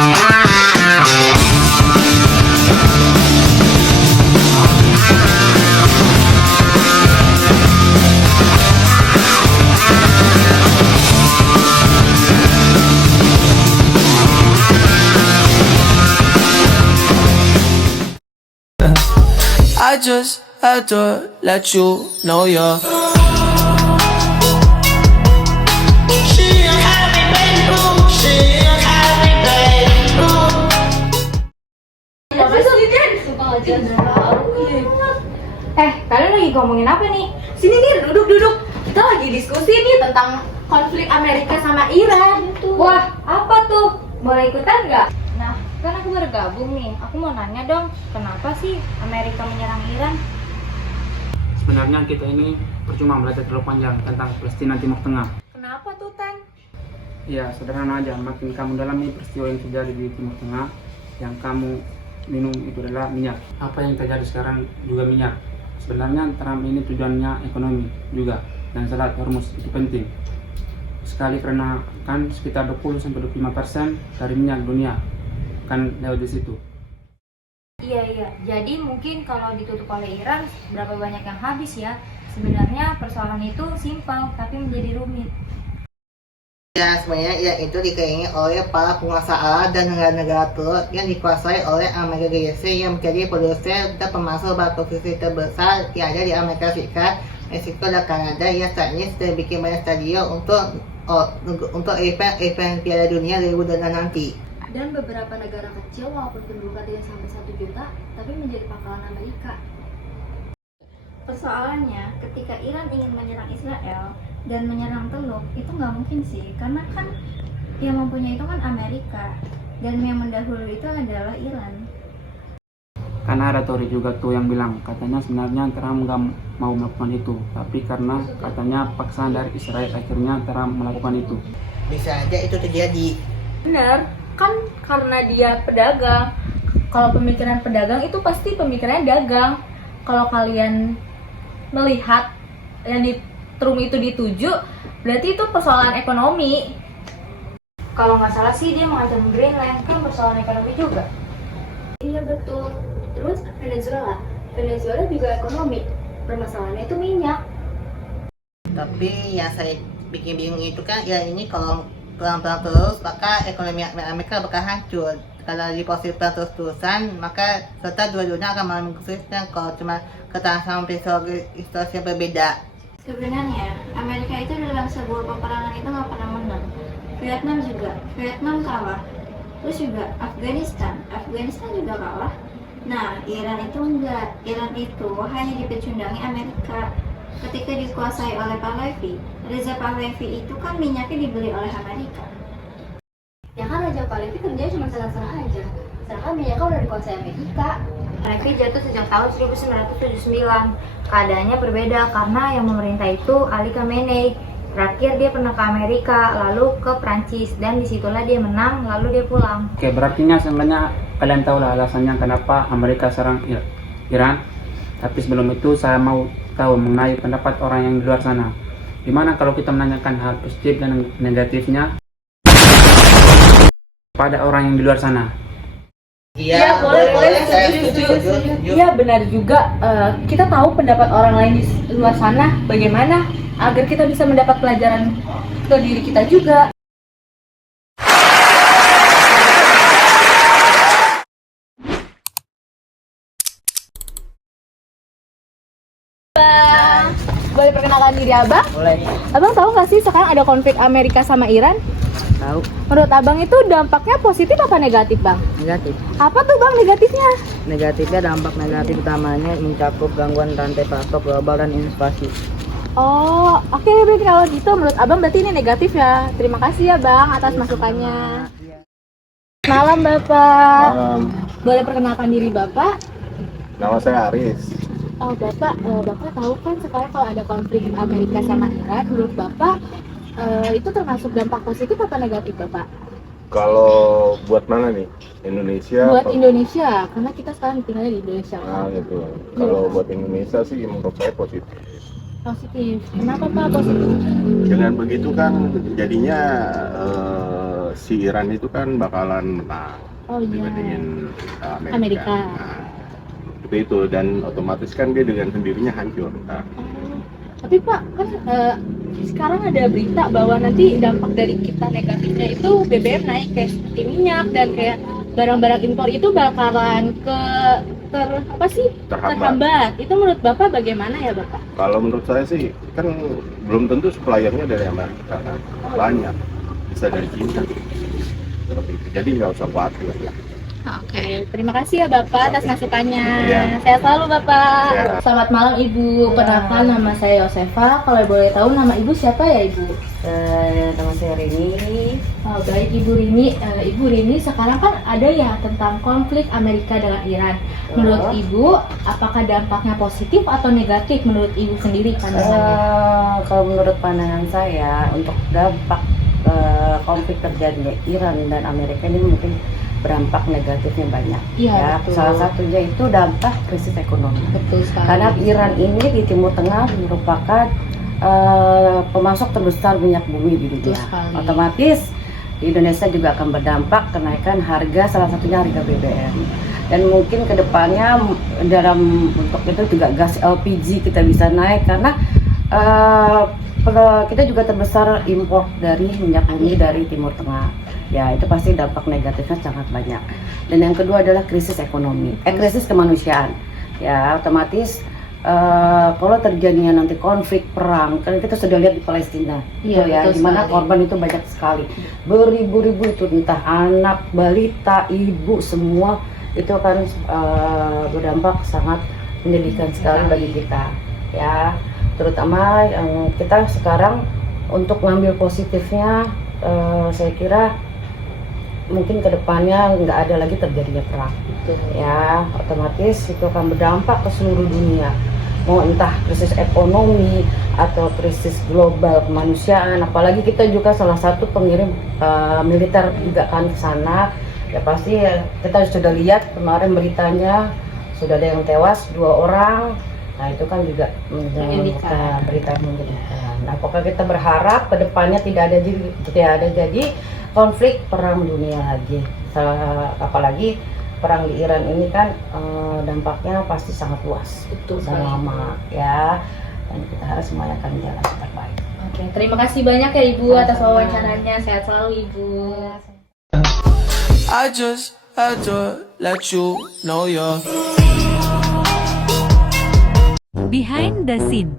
I just had to let you know you're Kalian lagi ngomongin apa nih? Sini nih, duduk. Kita lagi diskusi nih tentang konflik Amerika sama Iran. Wah, apa tuh? Boleh ikutan nggak? Nah, kan aku baru gabung nih. Aku mau nanya dong, kenapa sih Amerika menyerang Iran? Sebenarnya kita ini percuma belajar terlalu panjang tentang Palestina Timur Tengah. Kenapa tuh, Tan? Ya, sederhana aja. Makin kamu dalami peristiwa yang terjadi di Timur Tengah, yang kamu minum itu adalah minyak. Apa yang terjadi sekarang juga minyak. Sebenarnya Trump ini tujuannya ekonomi juga, dan Selat Hormuz itu penting sekali karena kan sekitar 20-25% dari minyak dunia kan lewat di situ. Iya. Jadi mungkin kalau ditutup oleh Iran, berapa banyak yang habis ya? Sebenarnya persoalan itu simpel, tapi menjadi rumit. Ya, sebenarnya ya itu dikelilingi oleh para penguasa Arab dan negara-negara Teluk yang dikuasai oleh Amerika yang menjadi produsen dan pemasok batu besi terbesar yang ada di Amerika Serikat, Meksiko, dan Kanada yang saat ini sudah bikin banyak stadion untuk event Piala Dunia 2026 nanti. Dan beberapa negara kecil walaupun penduduknya tidak sampai 1 juta, tapi menjadi pangkalan Amerika. Persoalannya, ketika Iran ingin menyerang Israel dan menyerang Teluk, itu nggak mungkin sih, karena kan yang mempunyai itu kan Amerika, dan yang mendahului itu adalah Iran. Karena ada teori juga tuh yang bilang katanya sebenarnya Trump nggak mau melakukan itu, tapi karena katanya paksaan dari Israel akhirnya Trump melakukan itu. Bisa aja itu terjadi. Benar, kan karena dia pedagang. Kalau pemikiran pedagang itu pasti pemikirannya dagang. Kalau kalian melihat yang di Trump itu dituju, berarti itu persoalan ekonomi. Kalau nggak salah sih dia mengancam Greenland, kan persoalan ekonomi juga. Iya betul. Terus Venezuela juga ekonomi. Permasalahannya itu minyak. Tapi yang saya bikin bingung itu kan ya ini kalau perang-perang terus maka ekonomi Amerika bakal hancur. Kalau di posisi perang terus-terusan maka serta dua-duanya akan mengalami kesulitan kalau cuma ketahanan historis yang berbeda. Sebenarnya Amerika itu dalam sebuah peperangan itu nggak pernah menang. Vietnam kalah. Terus juga Afghanistan juga kalah. Nah, Iran itu enggak. Iran itu hanya dipecundangi Amerika. Ketika dikuasai oleh Pahlavi, Reza Pahlavi itu kan minyaknya dibeli oleh Amerika. Ya kan Reza Pahlavi kerjanya cuma serah-serah aja. Sedangkan minyaknya udah dikuasai Amerika. Pahlavi jatuh sejak tahun 1979. Keadaannya berbeda karena yang memerintah itu Ali Khamenei. Terakhir dia pernah ke Amerika, lalu ke Prancis, dan disitulah dia menang, lalu dia pulang. Oke, berarti sebenarnya kalian tahu lah alasannya kenapa Amerika serang Iran. Tapi sebelum itu saya mau tahu mengenai pendapat orang yang di luar sana. Gimana kalau kita menanyakan hal positif dan negatifnya pada orang yang di luar sana? Iya, boleh, saya setuju. Iya benar juga. Kita tahu pendapat orang lain di luar sana bagaimana agar kita bisa mendapat pelajaran ke diri kita juga. Boleh perkenalkan diri Abang? Boleh. Abang tahu nggak sih sekarang ada konflik Amerika sama Iran? Tahu. Menurut Abang itu dampaknya positif apa negatif, Bang? Negatif. Apa tuh Bang negatifnya? Negatifnya dampak negatif utamanya mencakup gangguan rantai pasok global dan inflasi. Oh, oke, berarti kalau gitu menurut Abang berarti ini negatif ya. Terima kasih ya Bang atas masukannya. Malam Bapak. Malam. Boleh perkenalkan diri Bapak? Nama saya Aris. Oh Bapak, Bapak tahu kan sekarang kalau ada konflik Amerika sama Iran, menurut Bapak itu termasuk dampak positif apa negatif Bapak? Kalau buat mana nih? Indonesia? Buat Indonesia, karena kita sekarang tinggalnya di Indonesia. Nah gitu. Kalau buat Indonesia sih menurut saya positif. Positif. Kenapa Pak positif? Dengan begitu kan jadinya si Iran itu kan bakalan menang Oh iya. dibandingin Amerika. Amerika. Nah, seperti itu, dan otomatis kan dia dengan sendirinya hancur. Nah, Tapi Pak, kan sekarang ada berita bahwa nanti dampak dari kita negatifnya itu BBM naik kayak seperti minyak dan kayak barang-barang impor itu bakalan terhambat. Itu menurut Bapak bagaimana ya Bapak? kalau menurut saya sih kan belum tentu suppliernya dari Amerika kan. Banyak bisa dari Cina seperti itu. Jadi nggak usah khawatir ya. Oke, terima kasih ya Bapak atas masukannya. Iya. Sehat selalu Bapak. Ya. Selamat malam Ibu. Perkenalkan nama saya Yosefa. Kalau boleh tahu nama Ibu siapa ya Ibu? Nama saya Rini. Oh, baik Ibu Rini. Ibu Rini, sekarang kan ada ya tentang konflik Amerika dengan Iran. Menurut Ibu, apakah dampaknya positif atau negatif menurut Ibu sendiri pandangannya? Kalau menurut pandangan saya, untuk dampak konflik terjadinya Iran dan Amerika ini mungkin berdampak negatifnya banyak. Iya, Ya, betul. salah satunya itu dampak krisis ekonomi. Betul sekali. Karena Iran ini di Timur Tengah merupakan pemasok terbesar minyak bumi di Betul dunia. sekali. Otomatis di Indonesia juga akan berdampak kenaikan harga, salah satunya harga BBM. Dan mungkin kedepannya dalam untuk itu juga gas LPG kita bisa naik karena kita juga terbesar impor dari minyak bumi dari Timur Tengah. Ya, itu pasti dampak negatifnya sangat banyak. Dan yang kedua adalah krisis ekonomi, krisis kemanusiaan. Ya, otomatis kalau terjadinya nanti konflik perang, kan kita sudah lihat di Palestina, Iya, gitu ya, betul di mana sekali. korban itu banyak sekali, beribu-ribu itu, entah anak, balita, ibu, semua itu kan berdampak sangat menyedihkan sekali bagi kita, ya. Terutama yang kita sekarang untuk ngambil positifnya, saya kira mungkin kedepannya nggak ada lagi terjadinya perang. Ya, otomatis itu akan berdampak ke seluruh dunia, mau entah krisis ekonomi atau krisis global kemanusiaan. Apalagi kita juga salah satu pengirim militer juga kan ke sana. Ya pasti ya, kita sudah lihat kemarin beritanya sudah ada yang tewas 2 orang. Nah itu kan juga Menyedihkan. berita yang menyedihkan. Nah pokoknya kita berharap kedepannya tidak ada jadi konflik perang dunia lagi. Apalagi perang di Iran ini kan dampaknya pasti sangat luas. Betul Dan sekali. lama ya. Dan kita harus semuanya akan jalan terbaik. Oke, terima kasih banyak ya Ibu atas wawancaranya. Sehat selalu Ibu. I just had to let you know you're Behind the Scene.